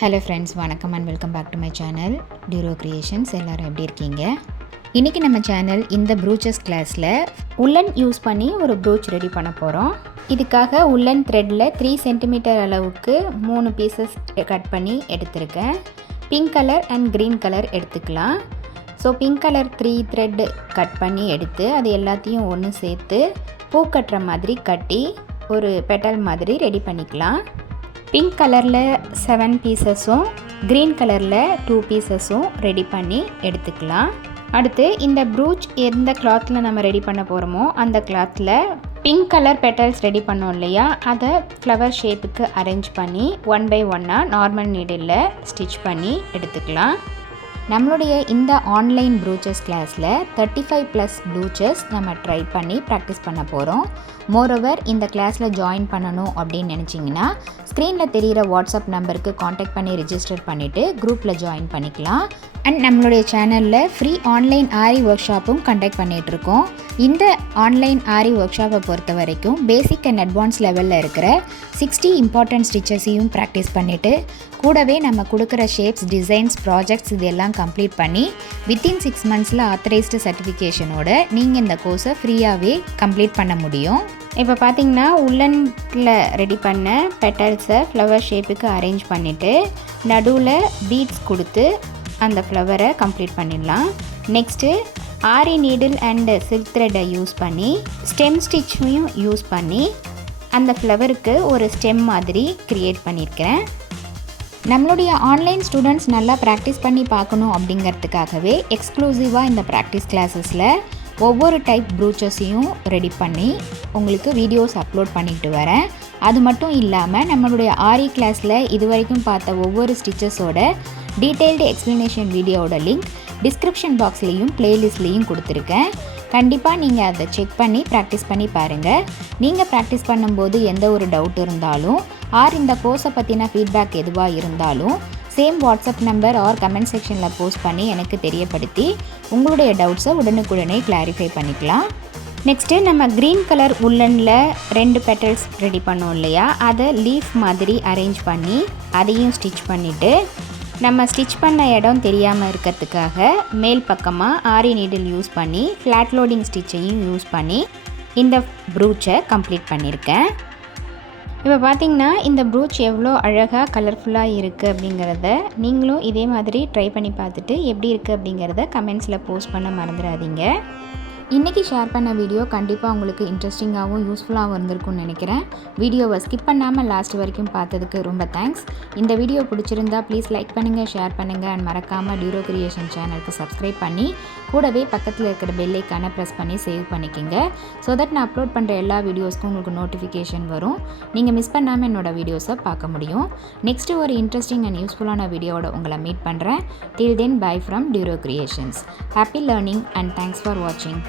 Hello friends, வணக்கம் and welcome back to my channel டியூரோ creations. எல்லோரும் எப்படி இருக்கீங்க? இன்றைக்கி நம்ம சேனல் இந்த ப்ரூச்சஸ் கிளாஸில் உள்ளன் யூஸ் பண்ணி ஒரு ப்ரூச் ரெடி பண்ண போகிறோம். இதுக்காக உள்ளன் த்ரெட்டில் 3 சென்டிமீட்டர் அளவுக்கு 3 பீசஸ் கட் பண்ணி எடுத்திருக்கேன். Pink colour and green colour எடுத்துக்கலாம். So pink colour 3 thread cut பண்ணி எடுத்து அது எல்லாத்தையும் ஒன்று சேர்த்து பூ கட்டுற மாதிரி கட்டி ஒரு பெட்டல் மாதிரி ரெடி பண்ணிக்கலாம். பிங்க் கலரில் 7 பீசஸும் க்ரீன் கலரில் 2 பீசஸும் ரெடி பண்ணி எடுத்துக்கலாம். அடுத்து இந்த ப்ரூச் எந்த கிளாத்தில் நம்ம ரெடி பண்ண போகிறோமோ அந்த கிளாத்தில் பிங்க் கலர் பெட்டல்ஸ் ரெடி பண்ணோம் இல்லையா, அதை ஃப்ளவர் ஷேப்புக்கு அரேஞ்ச் பண்ணி 1 by 1 நார்மல் நீடில் ஸ்டிச் பண்ணி எடுத்துக்கலாம். நம்மளுடைய இந்த ஆன்லைன் ப்ரூச்சஸ் கிளாஸில் 35+ ப்ரூச்சஸ் நம்ம ட்ரை பண்ணி ப்ராக்டிஸ் பண்ண போகிறோம். மோரோவர் இந்த கிளாஸில் ஜாயின் பண்ணணும் அப்படின்னு நினச்சிங்கன்னா ஸ்க்ரீனில் தெரிகிற வாட்ஸ்அப் நம்பருக்கு காண்டாக்ட் பண்ணி ரிஜிஸ்டர் பண்ணிவிட்டு குரூப்பில் ஜாயின் பண்ணிக்கலாம். அண்ட் நம்மளுடைய சேனலில் ஃப்ரீ ஆன்லைன் ஆரி ஒர்க் ஷாப்பும் கண்டக்ட் பண்ணிகிட்ருக்கோம். இந்த ஆன்லைன் ஆரி ஒர்க் ஷாப்பை பொறுத்த வரைக்கும் பேசிக் அண்ட் அட்வான்ஸ் லெவலில் இருக்கிற 60 இம்பார்ட்டன்ட் ஸ்டிச்சஸையும் ப்ராக்டிஸ் பண்ணிவிட்டு கூடவே நம்ம கொடுக்குற ஷேப்ஸ், டிசைன்ஸ், ப்ராஜெக்ட்ஸ் இதெல்லாம் கம்ப்ளீட் பண்ணி வித்தின் 6 monthஸில் ஆத்தரைஸ்டு சர்டிஃபிகேஷனோட நீங்கள் இந்த கோர்ஸை ஃப்ரீயாகவே கம்ப்ளீட் பண்ண முடியும். இப்போ பார்த்தீங்கன்னா உள்ளனில் ரெடி பண்ண பெட்டல்ஸை ஃப்ளவர் ஷேப்புக்கு அரேஞ்ச் பண்ணிவிட்டு நடுவில் பீட்ஸ் கொடுத்து அந்த ஃப்ளவரை கம்ப்ளீட் பண்ணிடலாம். Next aari needle and silk த்ரெட்டை யூஸ் பண்ணி ஸ்டெம் ஸ்டிச்சையும் யூஸ் பண்ணி அந்த ஃப்ளவருக்கு ஒரு ஸ்டெம் மாதிரி க்ரியேட் பண்ணியிருக்கேன். நம்மளுடைய ஆன்லைன் ஸ்டூடெண்ட்ஸ் நல்லா ப்ராக்டிஸ் பண்ணி பார்க்கணும் அப்படிங்கிறதுக்காகவே எக்ஸ்க்ளூசிவாக இந்த ப்ராக்டிஸ் கிளாஸஸில் ஒவ்வொரு டைப் ப்ரூச்சஸையும் ரெடி பண்ணி உங்களுக்கு வீடியோஸ் அப்லோட் பண்ணிட்டு வரேன். அது மட்டும் இல்லாமல் நம்மளுடைய ஆரி கிளாஸில் இது வரைக்கும் பார்த்த ஒவ்வொரு ஸ்டிச்சஸோட டீட்டெயில்டு எக்ஸ்ப்ளனேஷன் வீடியோவோட லிங்க் டிஸ்கிரிப்ஷன் பாக்ஸ்லேயும் ப்ளேலிஸ்ட்லேயும் கொடுத்துருக்கேன். கண்டிப்பாக நீங்கள் அதை செக் பண்ணி ப்ராக்டிஸ் பண்ணி பாருங்கள். நீங்கள் ப்ராக்டிஸ் பண்ணும்போது எந்த ஒரு டவுட் இருந்தாலும் ஆர் இந்த கோர்ஸை பற்றின ஃபீட்பேக் எதுவாக இருந்தாலும் same WhatsApp number or comment செக்ஷனில் போஸ்ட் பண்ணி எனக்கு தெரியப்படுத்தி உங்களுடைய டவுட்ஸை உடனுக்குடனே கிளாரிஃபை பண்ணிக்கலாம். நெக்ஸ்ட்டு நம்ம க்ரீன் கலர் உள்ளனில் 2 பெட்டல்ஸ் ரெடி பண்ணோம் இல்லையா, அதை லீஃப் மாதிரி அரேஞ்ச் பண்ணி அதையும் ஸ்டிச் பண்ணிவிட்டு நம்ம ஸ்டிச் பண்ண இடம் தெரியாமல் இருக்கிறதுக்காக மேல் பக்கமாக ஆரி நீடில் யூஸ் பண்ணி ஃப்ளாட் லோடிங் ஸ்டிச்சையும் யூஸ் பண்ணி இந்த ப்ரூச்சை கம்ப்ளீட் பண்ணியிருக்கேன். இப்போ பார்த்திங்கன்னா இந்த ப்ரூச் எவ்வளோ அழகாக கலர்ஃபுல்லாக இருக்குது அப்படிங்கிறத நீங்களும் இதே மாதிரி ட்ரை பண்ணி பார்த்துட்டு எப்படி இருக்குது அப்படிங்கிறத கமெண்ட்ஸில் போஸ்ட் பண்ண மறந்துடாதீங்க. இன்றைக்கி ஷேர் பண்ண வீடியோ கண்டிப்பாக உங்களுக்கு இன்ட்ரெஸ்டிங்காகவும் யூஸ்ஃபுல்லாகவும் இருந்திருக்கும்னு நினைக்கிறேன். வீடியோவை ஸ்கிப் பண்ணாமல் லாஸ்ட் வரைக்கும் பார்த்ததுக்கு ரொம்ப தேங்க்ஸ். இந்த வீடியோ பிடிச்சிருந்தா ப்ளீஸ் லைக் பண்ணுங்கள், ஷேர் பண்ணுங்கள் அண்ட் மறக்காமல் டியூரோ கிரியேஷன் சேனலுக்கு சப்ஸ்கிரைப் பண்ணி கூடவே பக்கத்தில் இருக்கிற பெல் ஐக்கானை ப்ரெஸ் பண்ணி சேவ் பண்ணிக்கோங்க. ஸோ தட் நான் அப்லோட் பண்ணுற எல்லா வீடியோஸ்க்கும் உங்களுக்கு நோட்டிஃபிகேஷன் வரும். நீங்கள் மிஸ் பண்ணாமல் என்னோடய வீடியோஸை பார்க்க முடியும். நெக்ஸ்ட்டு ஒரு இன்ட்ரெஸ்டிங் அண்ட் யூஸ்ஃபுல்லான வீடியோவோட உங்களை மீட் பண்ணுறேன். டில் தென் பை ஃப்ரம் டியூரோ Creations. Happy learning and thanks for வாட்சிங்.